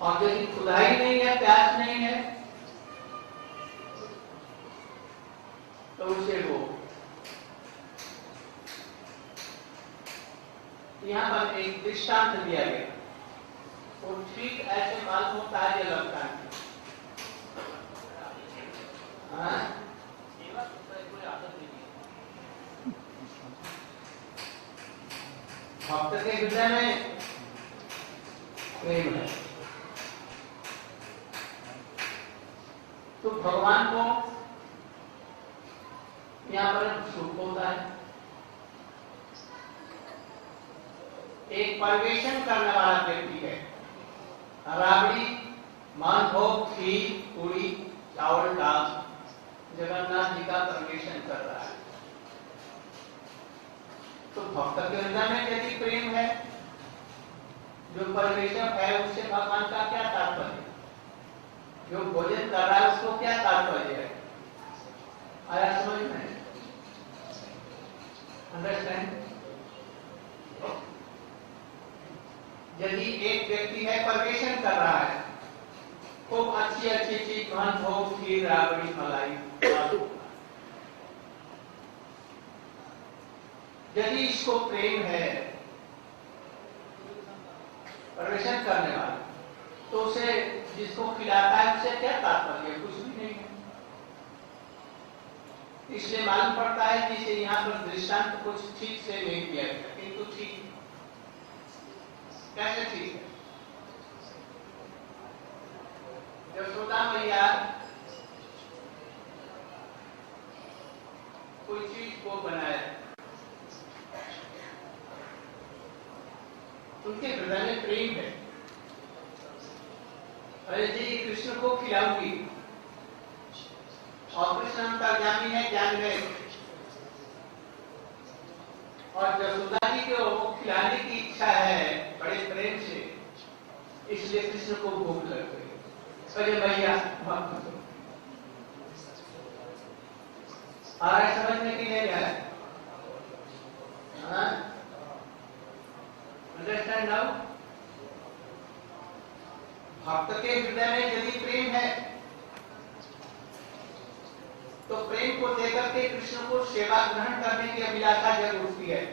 और यदि खुदाई नहीं है, प्यास नहीं है, तो उसे वो यहाँ पर एक दृष्टांत दिया गया और ठीक ऐसे मालूम होता है ये लगता है। भक्त के हृदय में प्रेम है तो भगवान को यहाँ पर सुख होता है। एक परिवेशन करने वाला व्यक्ति है, राबड़ी, मानभोग, खीर, पूरी, चावल, दाल जगन्नाथ जी का परिवेशन कर रहा है। तो भक्त के हृदय में यदि प्रेम है, जो परिवेशक है उससे भगवान का क्या तात्पर्य, जो भोजन कर रहा है उसको क्या तात्पर्य है, आया समझ में? अंडरस्टैंड? यदि एक व्यक्ति है परिवेशन कर रहा है, खूब अच्छी अच्छी चीज, मान भोग, खीर, राबड़ी, मलाई, यदि इसको प्रेम है परिवेशन करने वाला, तो उसे जिसको खिलाता है उससे क्या तात्पर्य, कुछ भी नहीं है। इसलिए मालूम पड़ता है कि इसे यहाँ पर दृष्टांत कुछ ठीक से नहीं किया गया, किंतु ठीक कैसे ठीक है? यशोदा मैया कोई चीज को बनाया, उनके हृदय में प्रेम है, अरे जी कृष्ण को खिलाऊंगी, और कृष्ण अंतर्यामी है, ज्ञान है, और यशोदा जी को खिलाने की इच्छा है बड़े प्रेम से, इसलिए कृष्ण को भूख लग गई। अरे भैया आ रहा समझने के लिए क्या है? Understand now? भक्त के हृदय में यदि प्रेम है तो प्रेम को देकर के कृष्ण को सेवा ग्रहण करने की अभिलाषा जरूर होती है।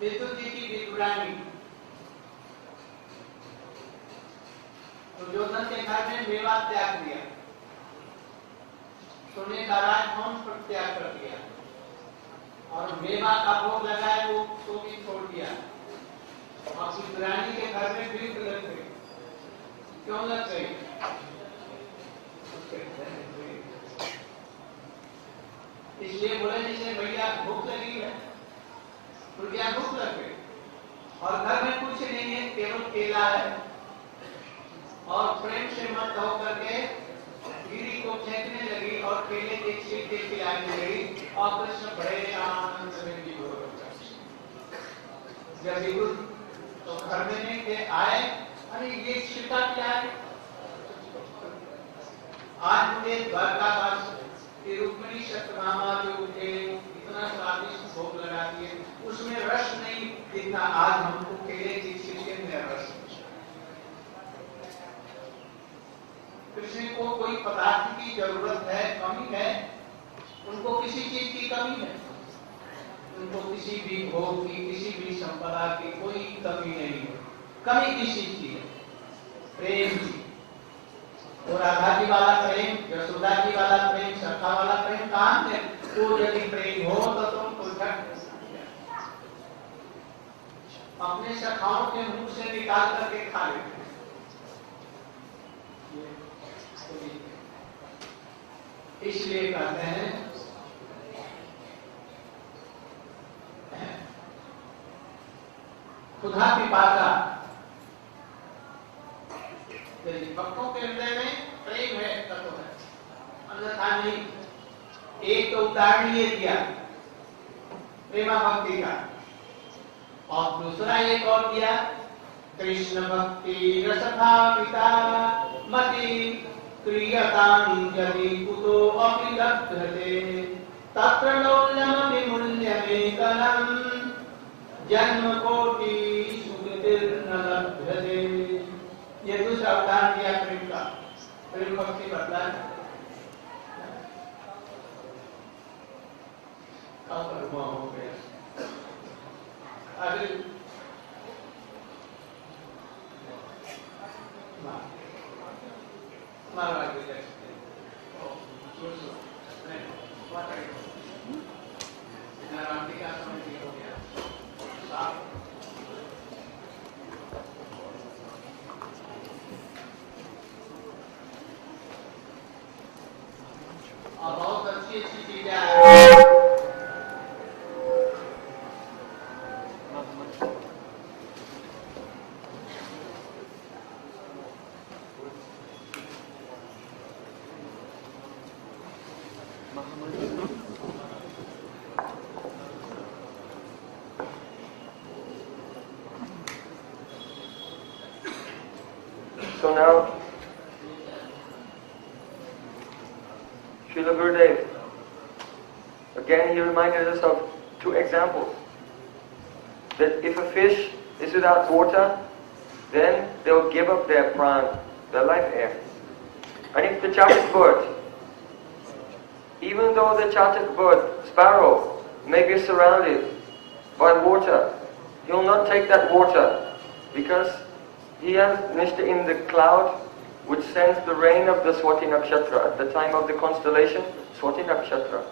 विद्युत जी की विदुरानी दुर्योधन के घर में मेवा त्याग दिया, सोने का राजभवन पर त्याग कर दिया, और मेवा का भोग लगाया वो सो भी छोड़ दिया, और विदुरानी के घर में भीख लग गई। क्यों लग गई? इसलिए बोले जिसे भैया भूख लगी है, तो क्या भूख लग गई, और घर में कुछ नहीं है, केवल केला है, और प्रेम से मत होकर के गिरी को फेंकने लगी और केले के छिलके खिलाने लगी, और कृष्ण बड़े आनंद में विभोर हो गए। जब विभोर तो घर में नहीं थे, आए, अरे ये छिलका क्या है? आज मुझे द्वारकावास की रुक्मिणी सत्यभामा जो मुझे इतना स्वादिष्ट भोग लगा दिए, उसमें रस नहीं जितना आज हमको केले की छिलके में रस। कृष्ण को कोई पदार्थ की जरूरत है, कमी है, उनको किसी चीज की कमी है, उनको किसी भी भोग की, किसी भी संपदा की कोई कमी नहीं है। कमी किस चीज की है? प्रेम की। तो राधा जी वाला प्रेम, यशोदा जी वाला प्रेम, सखा वाला प्रेम कहाँ है? तो यदि प्रेम हो तो तुम अपने सखाओं के मुंह से निकाल करके खा लेते हैं। इसलिए कहते हैं खुदा की पाता भक्तों के हृदय में प्रेम है तत्व है, अन्यथा नहीं। एक तो उदाहरण ये दिया प्रेमा भक्ति का, और दूसरा एक और दिया कृष्ण भक्ति रसभाविता मति क्रियतांजलि कुतो अपि लभ्यते तत्र लौल्यम विमूल्यमेकलम् जन्म कोटि सुकृतिर्न लभ्यते। ये दूसरा उदाहरण दिया प्रेम का, प्रेम भक्ति बदला हो गया। अभी बहुत अच्छी अच्छी चीजें हैं। So now, Srila Gurudev, again he reminded us of two examples. That if a fish is without water, then they'll give up their pran, their life air. And if the chatak bird, even though the chatak bird, sparrow, may be surrounded by water, he will not take that water because he has Nishta in the cloud which sends the rain of the Swati Nakshatra at the time of the constellation, Swati Nakshatra.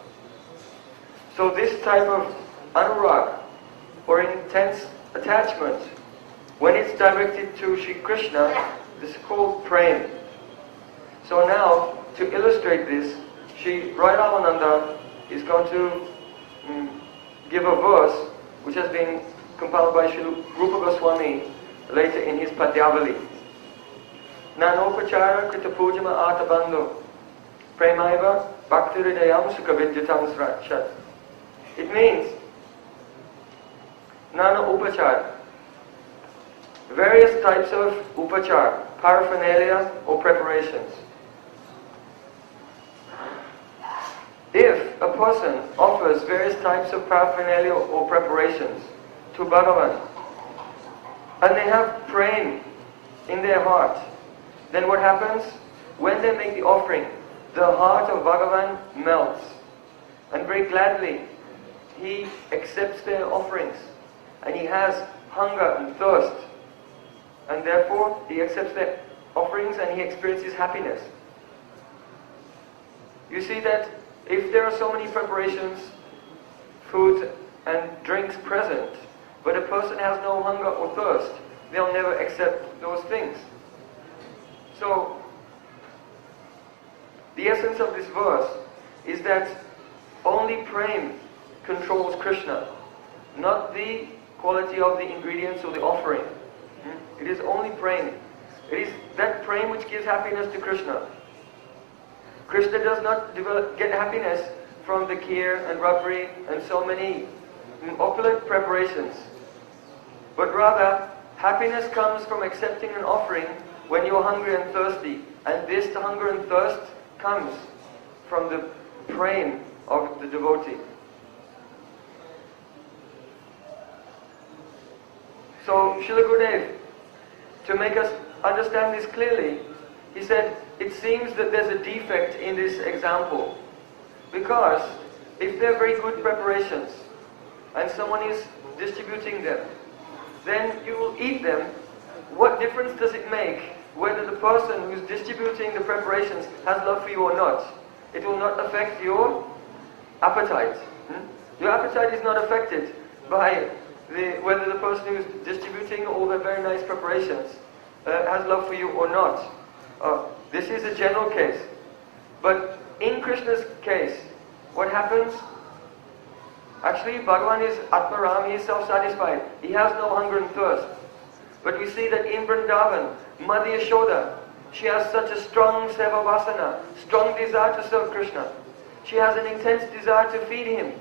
So this type of anurag or intense attachment, when it's directed to Shri Krishna, this is called prem. So now, to illustrate this, Shri Ramananda is going to give a verse which has been compiled by Shri Rupa Goswami later in his Padyavali. Nanopachara krita pujama atabandhu premaiva bhaktiridayam sukhavidyatam srachat. It means Nana upachara, various types of upachara, paraphernalia or preparations. If a person offers various types of paraphernalia or preparations to Bhagavan, and they have prem in their heart, then what happens? When they make the offering, the heart of Bhagavan melts, and very gladly he accepts their offerings, and he has hunger and thirst, and therefore he accepts their offerings and he experiences happiness. You see that if there are so many preparations, food and drinks present, but a person has no hunger or thirst, they'll never accept those things. So, the essence of this verse is that only prem controls Krishna, not the quality of the ingredients or the offering. It is only prem. It is that prem which gives happiness to Krishna. Krishna does not get happiness from the kheer and rabri and so many opulent preparations. But rather, happiness comes from accepting an offering when you are hungry and thirsty. And this hunger and thirst comes from the prem of the devotee. So, Srila Gurudev, to make us understand this clearly, he said, it seems that there's a defect in this example. Because if they're very good preparations, and someone is distributing them, then you will eat them. What difference does it make whether the person who's distributing the preparations has love for you or not? It will not affect your appetite. Your appetite is not affected by whether the person who is distributing all the very nice preparations has love for you or not. This is a general case. But in Krishna's case, what happens? Actually, Bhagavan is Atmaram, he is self-satisfied. He has no hunger and thirst. But we see that in Vrindavan, Mother Yashoda, she has such a strong seva vasana, strong desire to serve Krishna. She has an intense desire to feed him.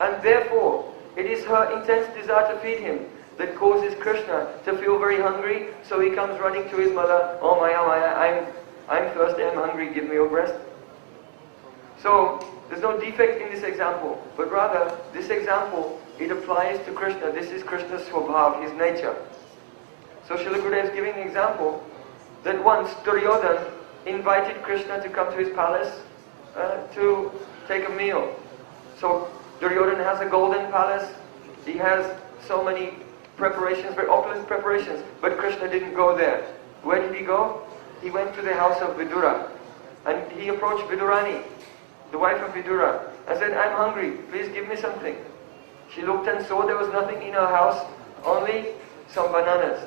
And therefore, it is her intense desire to feed him that causes Krishna to feel very hungry, so he comes running to his mother, oh Maya, I'm thirsty, I'm hungry, give me your breast. So, there's no defect in this example, but rather, this example, it applies to Krishna. This is Krishna's swabhav, his nature. So Srila Gurudev is giving an example that once Duryodhana invited Krishna to come to his palace to take a meal. So Duryodhana has a golden palace, he has so many preparations, very opulent preparations, but Krishna didn't go there. Where did he go? He went to the house of Vidura, and he approached Vidurani, the wife of Vidura, and said, I'm hungry, please give me something. She looked and saw there was nothing in her house, only some bananas.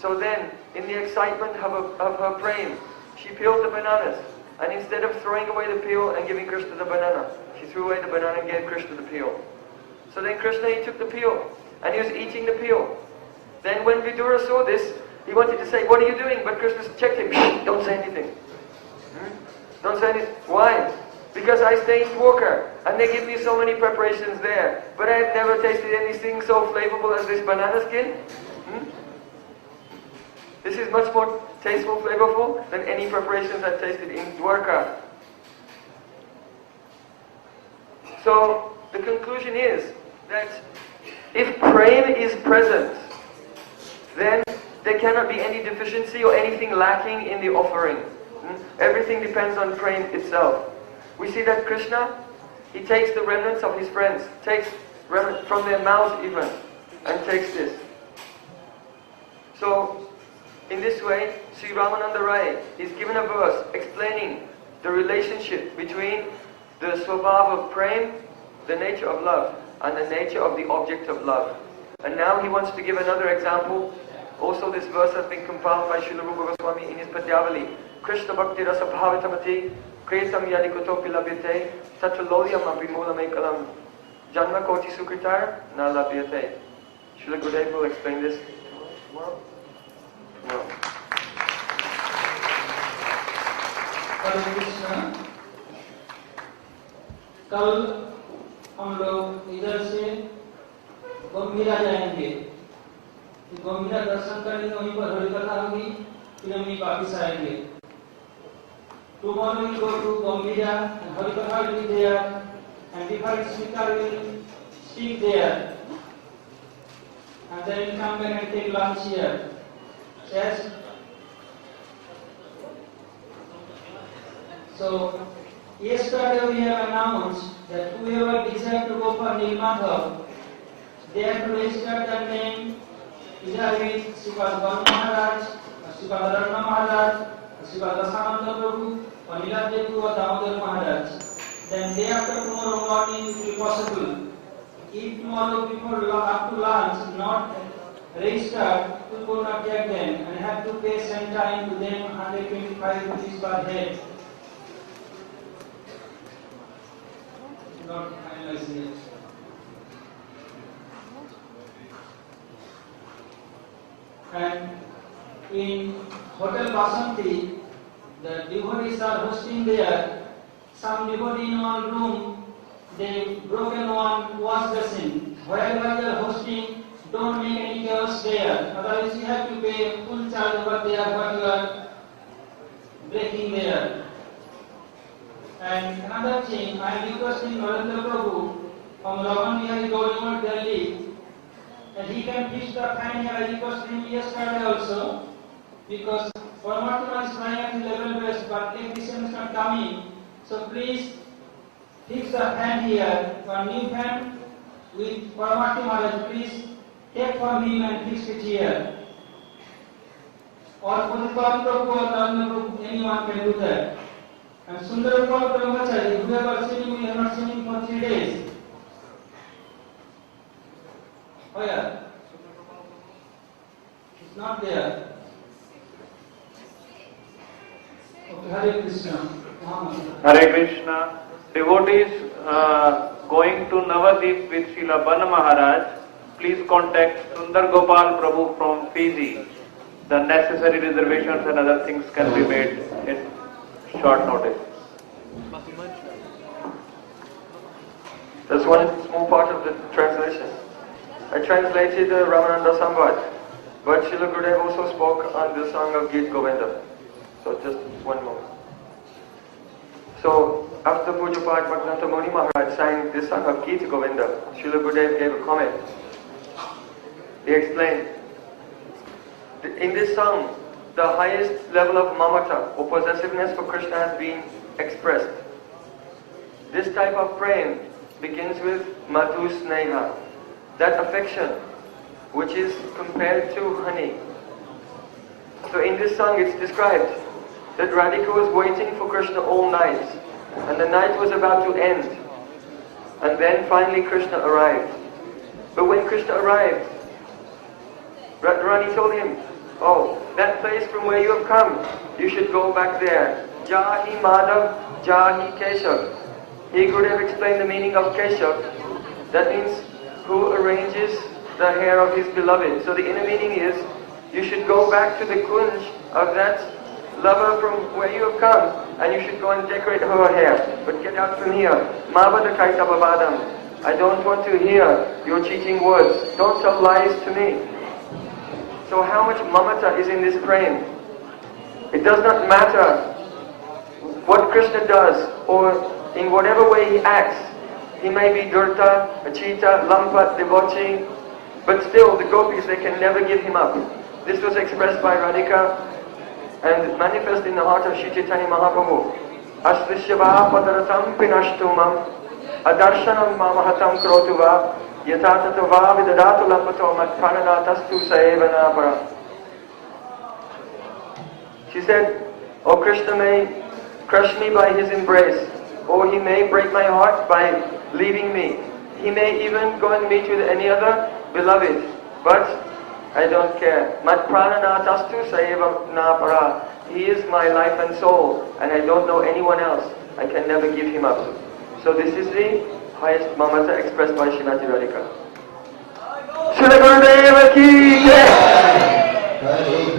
So then, in the excitement of her praying, she peeled the bananas, and instead of throwing away the peel and giving Krishna the banana, she threw away the banana and gave Krishna the peel. So then Krishna, he took the peel, and he was eating the peel. Then when Vidura saw this, he wanted to say, what are you doing? But Krishna checked him, don't say anything. Don't say anything. Why? Because I stay in Dwarka, and they give me so many preparations there, but I have never tasted anything so flavorful as this banana skin. This is much more tasteful, flavorful than any preparations I've tasted in Dwarka. So, the conclusion is that if prema is present, then there cannot be any deficiency or anything lacking in the offering. Everything depends on prema itself. We see that Krishna, he takes the remnants of his friends, takes remnants from their mouths even, and takes this. So, in this way, Sri Ramananda Rai is given a verse explaining the relationship between the swabhav of prem, the nature of love, and the nature of the object of love. And now he wants to give another example. Also this verse has been compiled by Srila Rupa Goswami in his Padyavali. Krishna Bhakti Rasa Bhavatamati Kretam Yadikotopi Labhyate Tatralodyam Abhimoolamekalam Janma Koti Sukritar Na Labhyate. Srila Gurudev will explain this tomorrow. हरे कृष्ण। कल हम लोग इधर से गंभीरा जाएंगे। गंभीरा दर्शन करेंगे, वहीं पर हरि कथा होगी, फिर हम वापिस आएंगे। Tomorrow we go to Gambhira and Hari Katha will be there, and different speaker will speak there, and then we'll come back and take lunch here. Yes. So yesterday we have announced that whoever desires to go for Nilmadhav, they have to register their name either with Sripad Ganu Maharaj, Sripad Ratna Maharaj, Sripad Dasananda Prabhu, or Niladdev or Damodar Maharaj. Then day after tomorrow morning it will be possible. If tomorrow people up to lunch not registered, we could not take them and have to pay some time to them 125 rupees per head. Not finalizing it. And in Hotel Basanti, the devotees are hosting there. Some devotee in one room, they broken one wash basin. Wherever they are hosting, don't make any chaos there. Otherwise you have to pay full charge over there what you are breaking there. And another thing, I am requesting Narendra Prabhu from Raman Vihari Gauriwar, Delhi, and he can fix the fan here. I requested him yesterday also, because Paramatma is flying at the level best, but electrician is not coming. So please fix the fan here, one new fan with Paramatma Maharaj. Please take from him and fix it here. Or Puri Prabhu or Narendra Prabhu, anyone can do that. And Sundar Brahmachari, whoever seen him, we have not seen him for 3 days. Where? It's not there. Okay, Hare Krishna. Hare Krishna. Devotees going to Navadip with Srila Bana Maharaj, please contact Sundar Gopal Prabhu from Fiji. The necessary reservations and other things can be made in short notice. That's one small part of the translation. I translated the Ramananda Samvad, but Srila Gurudev also spoke on the song of Gita Govinda. So just one moment. So after Puja Path Bhaktivinoda Muni Maharaj sang this song of Gita Govinda, Srila Gurudev gave a comment. He explained, in this song, the highest level of mamata or possessiveness for Krishna has been expressed. This type of prem begins with madhu sneha, that affection which is compared to honey. So in this song it's described that Radhika was waiting for Krishna all night, and the night was about to end, and then finally Krishna arrived. But when Krishna arrived, Radharani told him, oh, that place from where you have come, you should go back there. Jahi Madhav, Jahi Keshav. He could have explained the meaning of Keshav. That means who arranges the hair of his beloved. So the inner meaning is, you should go back to the kunj of that lover from where you have come, and you should go and decorate her hair. But get out from here. Mabada Kaitababadam. I don't want to hear your cheating words. Don't tell lies to me. So how much mamata is in this prem? It does not matter what Krishna does, or in whatever way he acts. He may be Durta, Achita, Lampat, Debochi, but still the gopis, they can never give him up. This was expressed by Radhika and manifest in the heart of Shri Chaitanya Mahaprabhu. Aslishyava padaratam pinashtumam adarshanam mamahatam krotuva yatatatava vidadatu lampato matprananatastu saevana para. She said, O Krishna may crush me by his embrace, or he may break my heart by leaving me. He may even go and meet with any other beloved, but I don't care. Mat prananatastu saevana para. He is my life and soul, and I don't know anyone else. I can never give him up. So this is the highest mamata expressed by Srimati Radhika. Srila Gurudeva ki jai.